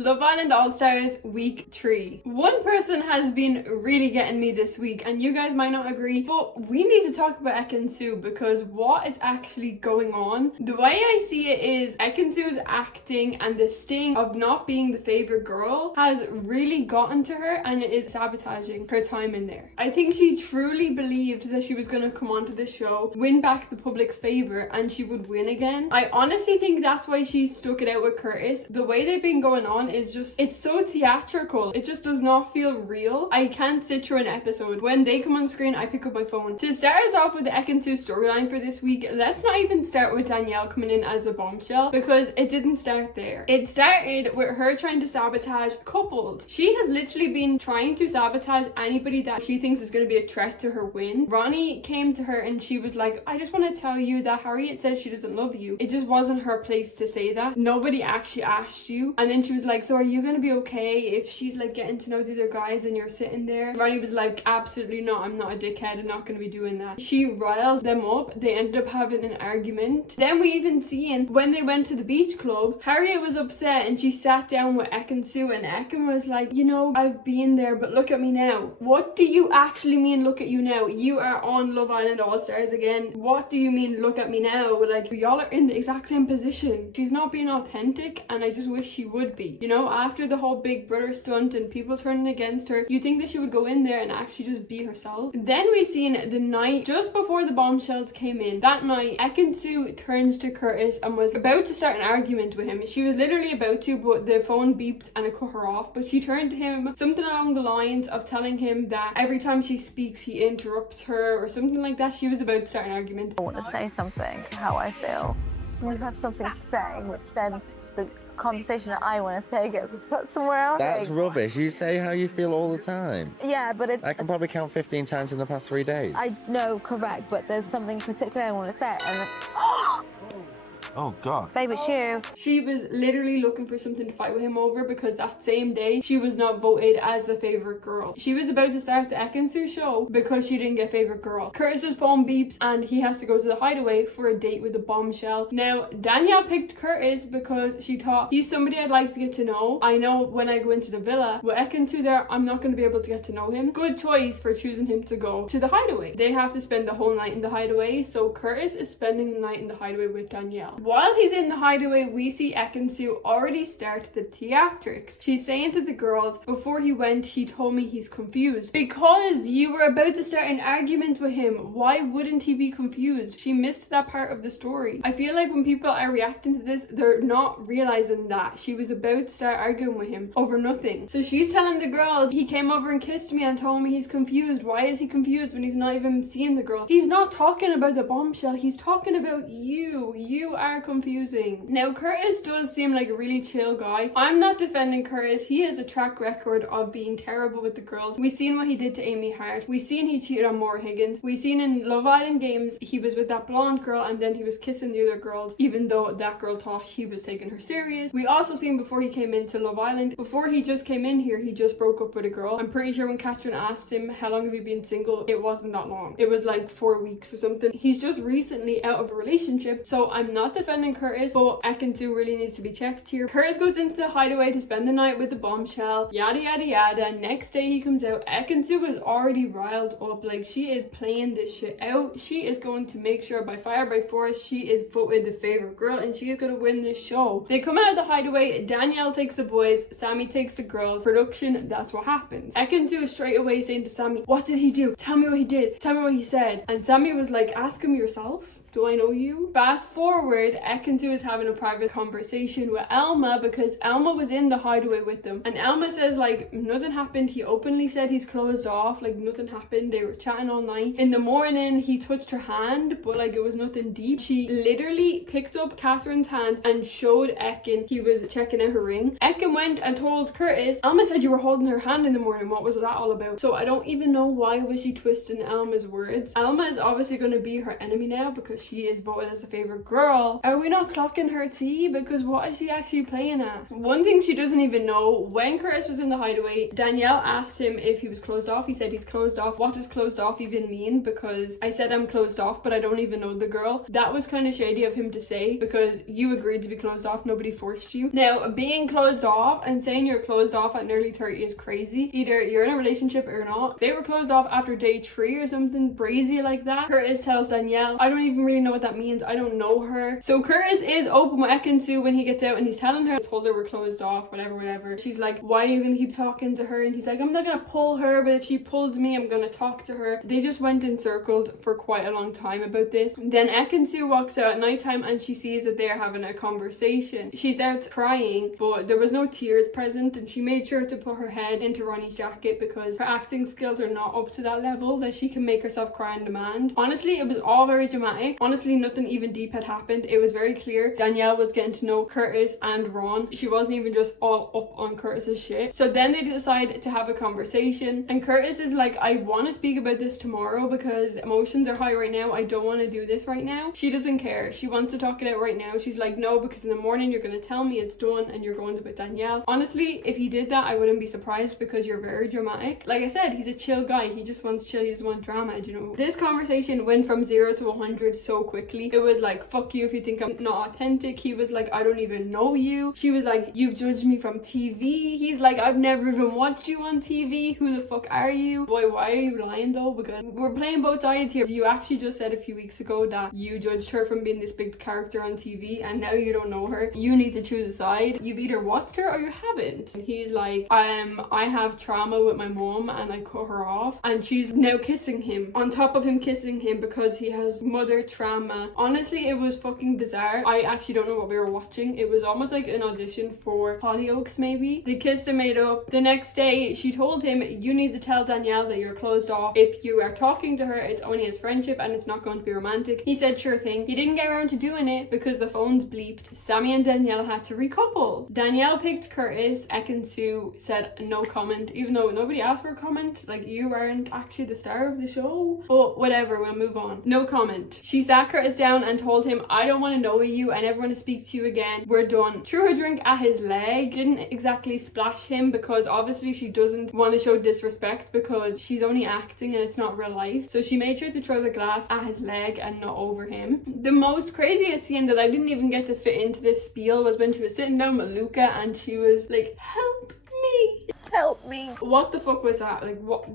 Love Island All-Stars Week 3. One person has been really getting me this week, and you guys might not agree, but we need to talk about Ekin-Su because what is actually going on? The way I see it is Ekin-Su's acting and the sting of not being the favorite girl has really gotten to her, and it is sabotaging her time in there. I think she truly believed that she was going to come onto this show, win back the public's favor, and she would win again. I honestly think that's why she stuck it out with Curtis. The way they've been going on is just, it's so theatrical. It just does not feel real. I can't sit through an episode. When they come on screen, I pick up my phone. To start us off with the Ekin-Su storyline for this week, let's not even start with Danielle coming in as a bombshell, because it didn't start there. It started with her trying to sabotage couples. She has literally been trying to sabotage anybody that she thinks is going to be a threat to her win. Ronnie came to her and she was like, I just want to tell you that Harriet said she doesn't love you. It just wasn't her place to say that. Nobody actually asked you. And then she was like, so are you going to be okay if she's like getting to know the other guys and you're sitting there? Ronnie was like, absolutely not. I'm not a dickhead. I'm not going to be doing that. She riled them up. They ended up having an argument. Then we even seen when they went to the beach club, Harriet was upset and she sat down with Ekin-Su, and Ekin was like, you know, I've been there, but look at me now. What do you actually mean look at you now? You are on Love Island All-Stars again. What do you mean look at me now? Like, y'all are in the exact same position. She's not being authentic, and I just wish she would be. You know, after the whole Big Brother stunt and people turning against her, you think that she would go in there and actually just be herself. Then we seen the night just before the bombshells came in. That night, Ekin-Su turns to Curtis and was about to start an argument with him. She was literally about to, but the phone beeped and it cut her off. But she turned to him, something along the lines of telling him that every time she speaks, he interrupts her or something like that. She was about to start an argument. I want to say something, how I feel. You have something to say, which then the conversation that I want to say gets put somewhere else. That's rubbish. You say how you feel all the time. Yeah, but I can probably count 15 times in the past 3 days. I know, correct, but there's something particular I want to say, and Oh, God. babe, it's you. She was literally looking for something to fight with him over because that same day she was not voted as the favorite girl. She was about to start the Ekin-Su show because she didn't get favorite girl. Curtis's phone beeps and he has to go to the Hideaway for a date with a bombshell. Now, Danielle picked Curtis because she thought, he's somebody I'd like to get to know. I know when I go into the villa with Ekin-Su there, I'm not going to be able to get to know him. Good choice for choosing him to go to the Hideaway. They have to spend the whole night in the Hideaway, so Curtis is spending the night in the Hideaway with Danielle. While he's in the Hideaway, we see Ekin-Su already start the theatrics. She's saying to the girls, before he went, he told me he's confused. Because you were about to start an argument with him, why wouldn't he be confused? She missed that part of the story. I feel like when people are reacting to this, they're not realizing that she was about to start arguing with him over nothing. So she's telling the girls, he came over and kissed me and told me he's confused. Why is he confused when he's not even seeing the girl? He's not talking about the bombshell, he's talking about you. You are confusing. Now, Curtis does seem like a really chill guy. I'm not defending Curtis. He has a track record of being terrible with the girls. We've seen what he did to Amy Hart. We've seen he cheated on Maura Higgins. We've seen in Love Island games, he was with that blonde girl and then he was kissing the other girls, even though that girl thought he was taking her serious. We also seen before he came into Love Island, before he just came in here, he just broke up with a girl. I'm pretty sure when Catherine asked him, how long have you been single? It wasn't that long. It was like 4 weeks or something. He's just recently out of a relationship, so I'm not defending Curtis, but Ekin-Su really needs to be checked here. Curtis goes into the Hideaway to spend the night with the bombshell, yada yada yada. Next day he comes out, Ekin-Su is already riled up, like she is playing this shit out. She is going to make sure by fire by force she is voted the favorite girl and she is going to win this show. They come out of the Hideaway, Danielle takes the boys, Sammy takes the girls. Production, that's what happens. Ekin-Su is straight away saying to Sammy, what did he do? Tell me what he did. Tell me what he said. And Sammy was like, ask him yourself. Do I know you? Fast forward, Ekin-Su is having a private conversation with Elma because Elma was in the Hideaway with them. And Elma says like, nothing happened. He openly said he's closed off, like nothing happened. They were chatting all night. In the morning, he touched her hand, but like it was nothing deep. She literally picked up Catherine's hand and showed Ekin he was checking out her ring. Ekin went and told Curtis, Elma said you were holding her hand in the morning. What was that all about? So I don't even know why was she twisting Elma's words. Elma is obviously going to be her enemy now because she is voted as the favorite girl. Are we not clocking her tea? Because what is she actually playing at? One thing she doesn't even know, when Curtis was in the hideaway, Danielle asked him if he was closed off. He said he's closed off. What does closed off even mean? Because I said I'm closed off, but I don't even know the girl. That was kind of shady of him to say, because you agreed to be closed off, nobody forced you. Now, being closed off and saying you're closed off at nearly 30 is crazy. Either you're in a relationship or not. They were closed off after day 3 or something crazy like that. Curtis tells Danielle, I don't even really know what that means. I don't know her. So Curtis is open with Ekin-Su when he gets out, and he's telling her, I told her we're closed off, whatever. She's like, why are you gonna keep talking to her? And he's like, I'm not gonna pull her, but if she pulls me, I'm gonna talk to her. They just went in circled for quite a long time about this. Then Ekin-Su walks out at nighttime and she sees that they're having a conversation. She starts crying, but there was no tears present, and she made sure to put her head into Ronnie's jacket because her acting skills are not up to that level that she can make herself cry on demand. Honestly, it was all very dramatic. Honestly, nothing even deep had happened. It was very clear Danielle was getting to know Curtis and Ron. She wasn't even just all up on Curtis's shit. So then they decide to have a conversation, and Curtis is like, I want to speak about this tomorrow because emotions are high right now. I don't want to do this right now. She doesn't care. She wants to talk it out right now. She's like, no, because in the morning you're going to tell me it's done and you're going to with Danielle. Honestly, if he did that, I wouldn't be surprised because you're very dramatic. Like I said, he's a chill guy. He just wants chill. He doesn't want drama, you know. This conversation went from 0 to 100 so quickly. It was like, fuck you if you think I'm not authentic. He was like, I don't even know you. She was like, you've judged me from TV. He's like, I've never even watched you on TV. Who the fuck are you? Boy, why are you lying though? Because we're playing both sides here. You actually just said a few weeks ago that you judged her from being this big character on TV, and now you don't know her. You need to choose a side. You've either watched her or you haven't. And he's like, I have trauma with my mom and I cut her off, and she's now kissing him on top of him kissing him because he has mother trauma. Honestly, it was fucking bizarre. I actually don't know what we were watching. It was almost like an audition for Hollyoaks maybe. They kissed and made up. The next day she told him, you need to tell Danielle that you're closed off. If you are talking to her, it's only as friendship and it's not going to be romantic. He said sure thing. He didn't get around to doing it because the phones bleeped. Sammy and Danielle had to recouple. Danielle picked Curtis. Ekin-Su said no comment, even though nobody asked for a comment. Like, you aren't actually the star of the show. But whatever, we'll move on. No comment. She sat Curtis down and told him, I don't want to know you. I never want to speak to you again. We're done. Threw her drink at his leg. Didn't exactly splash him because obviously she doesn't want to show disrespect because she's only acting and it's not real life. So she made sure to throw the glass at his leg and not over him. The most craziest scene that I didn't even get to fit into this spiel was when she was sitting down with Luca and she was like, help me. Help me. What the fuck was that? Like, what?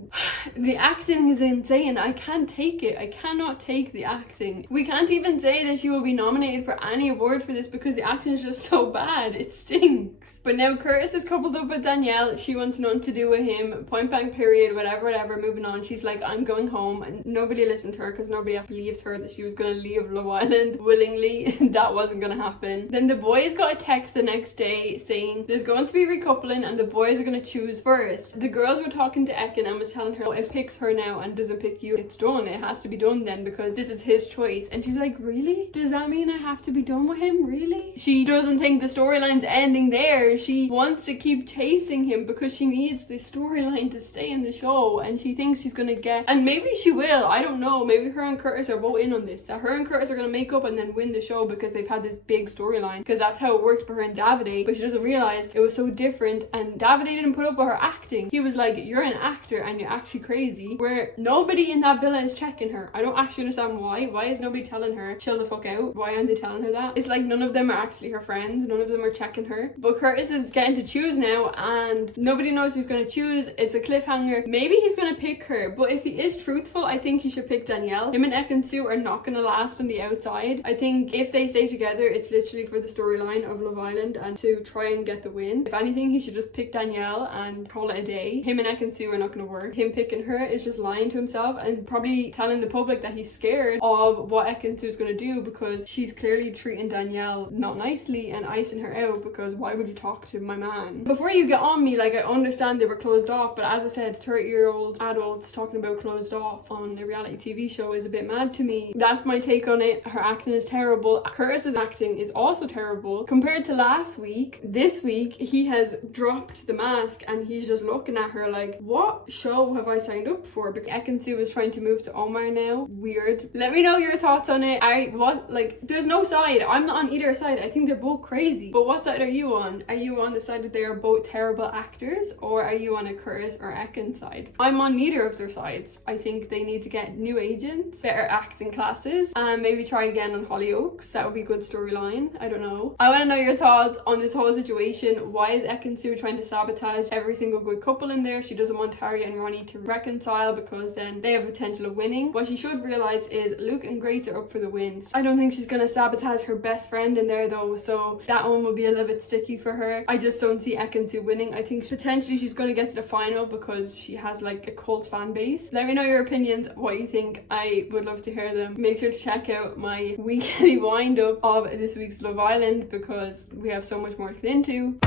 The acting is insane. I can't take it. I cannot take the acting. We can't even say that she will be nominated for any award for this because the acting is just so bad. It stinks. But now Curtis is coupled up with Danielle. She wants nothing to do with him. Point blank period. Whatever. Moving on. She's like, I'm going home. And nobody listened to her because nobody else believed her that she was going to leave Love Island willingly. That wasn't going to happen. Then the boys got a text the next day saying there's going to be recoupling and the boys are going to choose first. The girls were talking to Ekin and was telling her, if picks her now and doesn't pick you, it's done. It has to be done then because this is his choice. And she's like, really? Does that mean I have to be done with him? Really? She doesn't think the storyline's ending there. She wants to keep chasing him because she needs this storyline to stay in the show, and she thinks she's gonna get, and maybe she will, I don't know, maybe her and Curtis are both in on this, that her and Curtis are gonna make up and then win the show because they've had this big storyline, because that's how it worked for her and Davide. But she doesn't realize it was so different, and Davide didn't put up with her acting. He was like, you're an actor and you're actually crazy, where nobody in that villa is checking her. I don't actually understand why is nobody telling her chill the fuck out? Why aren't they telling her that? It's like none of them are actually her friends, none of them are checking her. But Curtis is getting to choose now and nobody knows who's going to choose. It's a cliffhanger. Maybe he's going to pick her, but if he is truthful, I think he should pick Danielle. Him and Ekin-Su are not going to last on the outside. I think if they stay together, it's literally for the storyline of Love Island and to try and get the win. If anything, he should just pick Danielle and call it a day. Him and Ekin-Su are not going to work. Him picking her is just lying to himself and probably telling the public that he's scared of what Ekin-Su is going to do because she's clearly treating Danielle not nicely and icing her out, because why would you talk to my man? Before you get on me, like, I understand they were closed off, but as I said, 30-year-old adults talking about closed off on a reality TV show is a bit mad to me. That's my take on it. Her acting is terrible. Curtis's acting is also terrible. Compared to last week, this week, he has dropped the mask and and he's just looking at her like, what show have I signed up for? Because Ekin-Su is trying to move to Omar now. Weird. Let me know your thoughts on it. There's no side. I'm not on either side. I think they're both crazy. But what side are you on? Are you on the side that they are both terrible actors, or are you on a Curtis or Ekin side? I'm on neither of their sides. I think they need to get new agents, better acting classes, and maybe try again on Hollyoaks. That would be a good storyline. I don't know. I want to know your thoughts on this whole situation. Why is Ekin-Su trying to sabotage every single good couple in there? She doesn't want Taria and Ronnie to reconcile because then they have potential of winning. What she should realize is Luke and Grace are up for the win. I don't think she's gonna sabotage her best friend in there though, so that one will be a little bit sticky for her. I just don't see Ekin-Su winning. I think potentially she's gonna get to the final because she has like a cult fan base. Let me know your opinions, what you think. I would love to hear them. Make sure to check out my weekly wind up of this week's Love Island because we have so much more to get into.